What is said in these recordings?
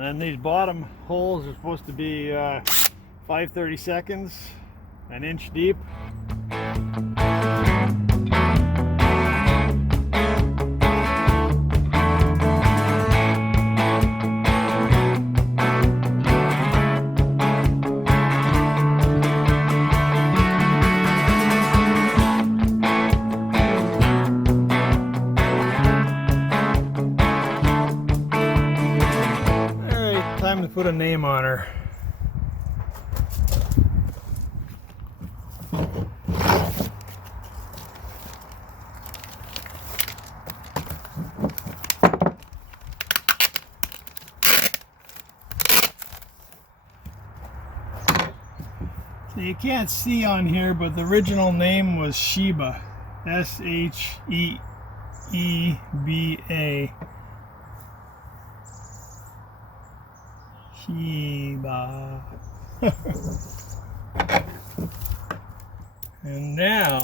And then these bottom holes are supposed to be 5/32, an inch deep. Time to put a name on her. So you can't see on here, but the original name was Sheba. S-H-E-E-B-A. Sheba. And now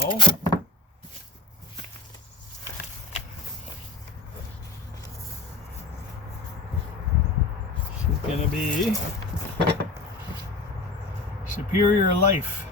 she's gonna be Superior Life.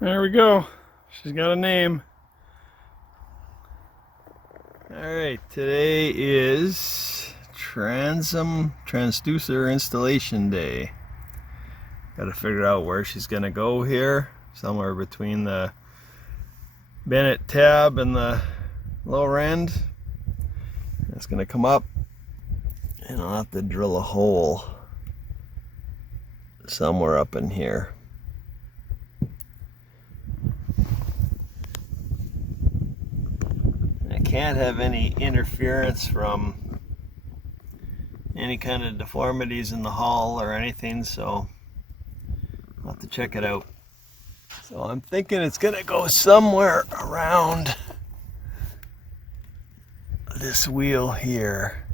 There we go. She's got a name. Alright, today is Transducer Installation Day. Gotta figure out where she's gonna go here. Somewhere between the Bennett tab and the lower end. It's gonna come up and I'll have to drill a hole somewhere up in here. Can't have any interference from any kind of deformities in the hull or anything, so I'll have to check it out. So I'm thinking it's gonna go somewhere around this wheel here,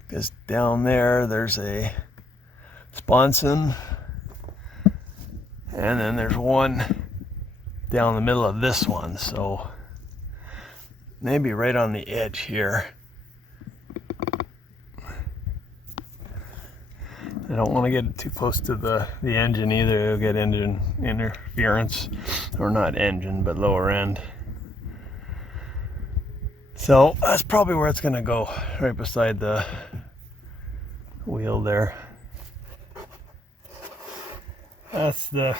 because down there's a sponson, and then there's one down the middle of this one, so maybe right on the edge here. I don't want to get too close to the engine either. It'll get engine interference, or not engine, but lower end. So that's probably where it's going to go, right beside the wheel there. That's the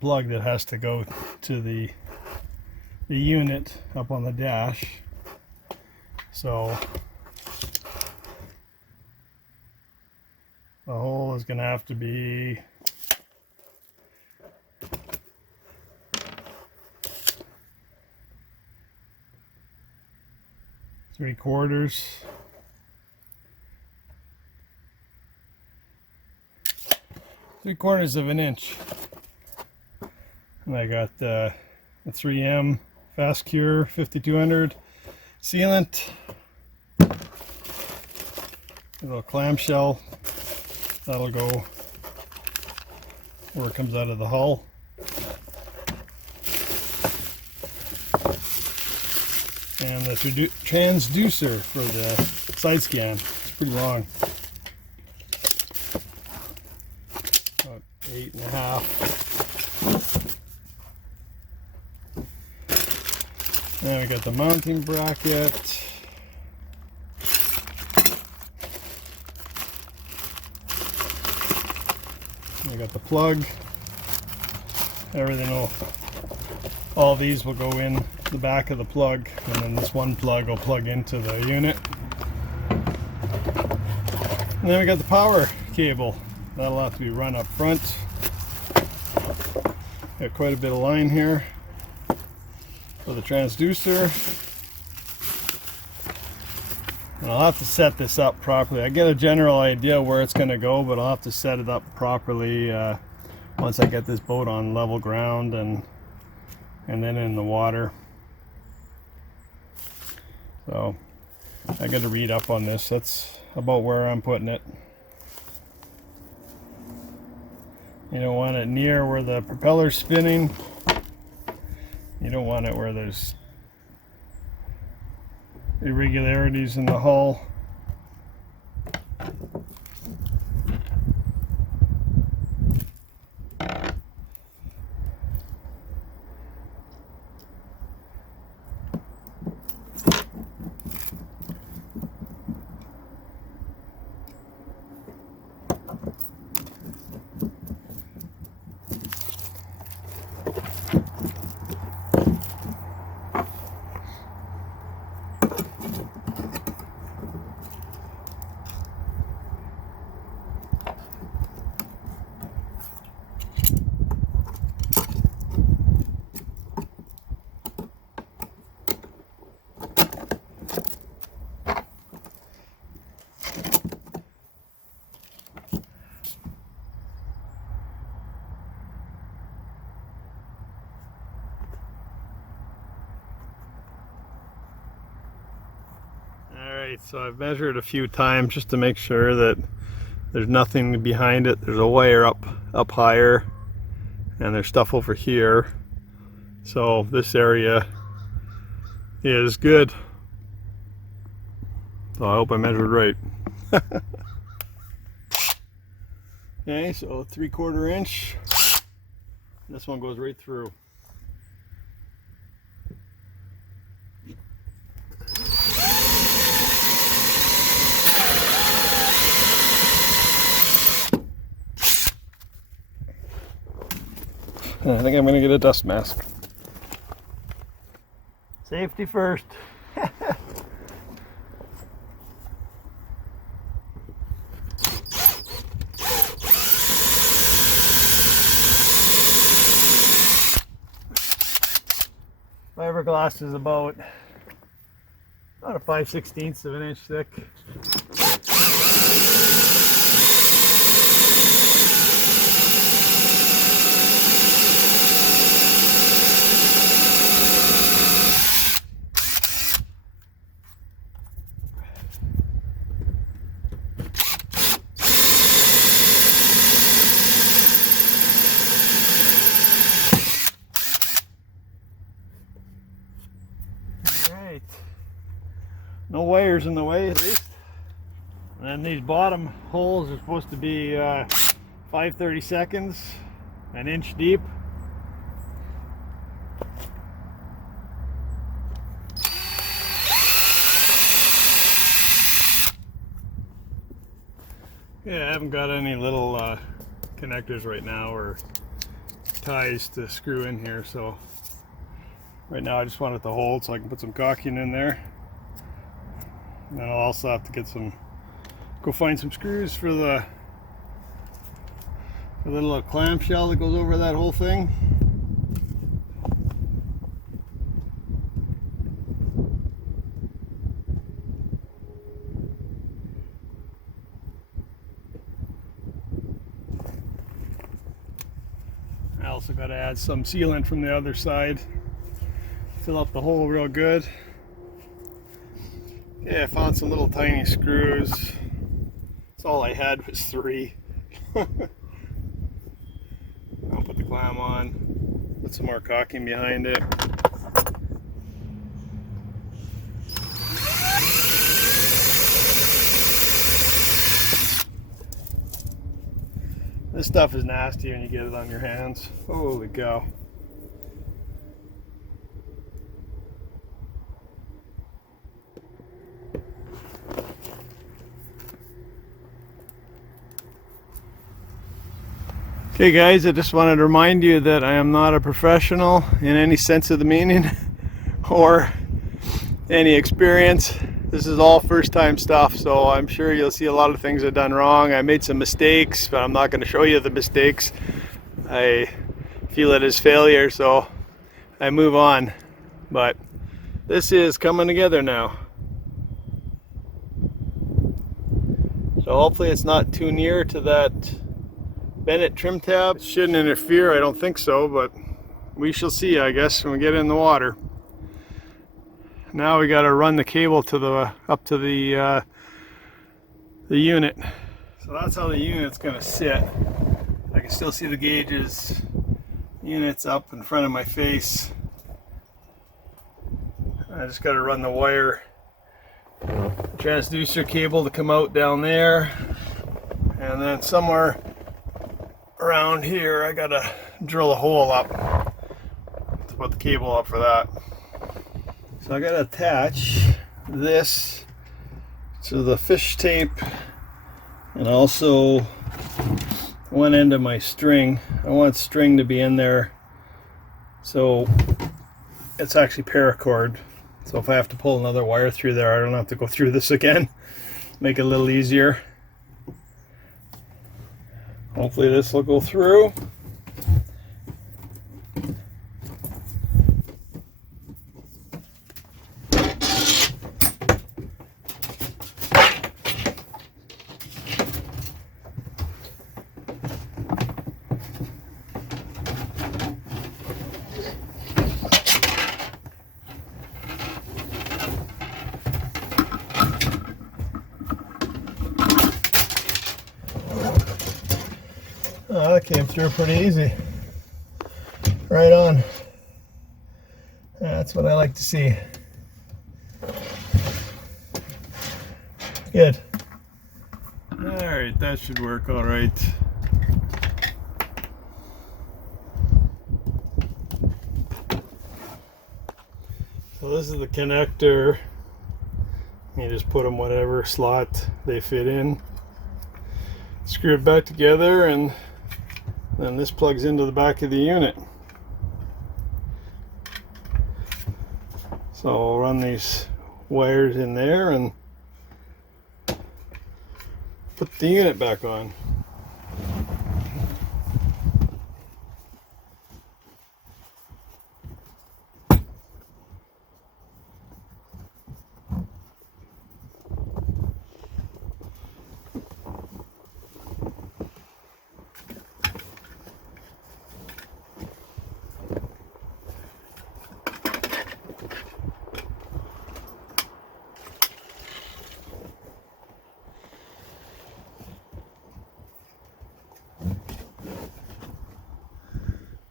plug that has to go to the unit up on the dash. So the hole is going to have to be three-quarters of an inch. And I got the 3M Fast Cure 5200 sealant, a little clamshell that'll go where it comes out of the hull. And the transducer for the side scan. It's pretty long. About 8.5. Then we got the mounting bracket. We got the plug. Everything will, all these will go in the back of the plug, and then this one plug will plug into the unit. And then we got the power cable. That'll have to be run up front. Got quite a bit of line here for the transducer. And I'll have to set this up properly. I get a general idea where it's going to go, but I'll have to set it up properly once I get this boat on level ground and then in the water. So I got to read up on this. That's about where I'm putting it. You don't want it near where the propeller's spinning. You don't want it where there's irregularities in the hull. Alright, so I've measured a few times just to make sure that there's nothing behind it. There's a wire up higher, and there's stuff over here. So this area is good. So I hope I measured right. Okay, so 3/4 inch. This one goes right through. I think I'm going to get a dust mask. Safety first. Fiberglass is about a 5/16 of an inch thick. Alright, no wires in the way at least. And then these bottom holes are supposed to be 5/32, an inch deep. Yeah, I haven't got any little connectors right now or ties to screw in here, so right now I just want it to hold so I can put some caulking in there. And then I'll also have to get go find some screws for the little clamshell that goes over that whole thing. I also got to add some sealant from the other side, fill up the hole real good. Yeah, I found some little tiny screws. That's all I had was 3. I'll put the clam on, put some more caulking behind it. This stuff is nasty when you get it on your hands. Holy cow. Okay guys, I just wanted to remind you that I am not a professional in any sense of the meaning or any experience. This is all first time stuff, so I'm sure you'll see a lot of things I've done wrong. I made some mistakes, but I'm not going to show you the mistakes. I feel it as failure, so I move on. But this is coming together now. So hopefully it's not too near to that Bennett trim tab. It shouldn't interfere, I don't think so, but we shall see, I guess, when we get in the water. Now we got to run the cable to up to the unit. So that's how the unit's going to sit. I can still see the gauges. The unit's up in front of my face. I just got to run the wire, transducer cable to come out down there, and then somewhere around here I got to drill a hole up to put the cable up for that. So I got to attach this to the fish tape and also one end of my string. I want string to be in there so it's actually paracord. So if I have to pull another wire through there, I don't have to go through this again. Make it a little easier. Hopefully this will go through. Oh, that came through pretty easy. Right on. That's what I like to see. Good. Alright, that should work alright. So this is the connector. You just put them whatever slot they fit in. Screw it back together, and then this plugs into the back of the unit. So I'll run these wires in there and put the unit back on.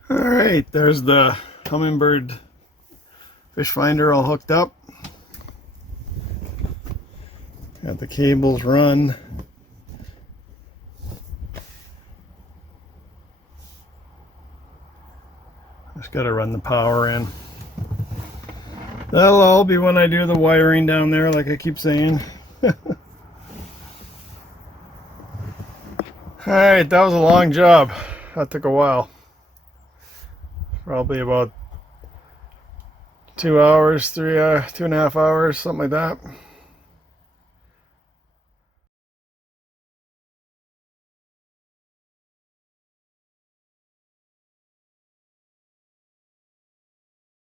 Alright, there's the Hummingbird fish finder all hooked up. Got the cables run. Just got to run the power in. That'll all be when I do the wiring down there, like I keep saying. Alright, that was a long job. That took a while. Probably about 2 hours, 2.5 hours, something like that.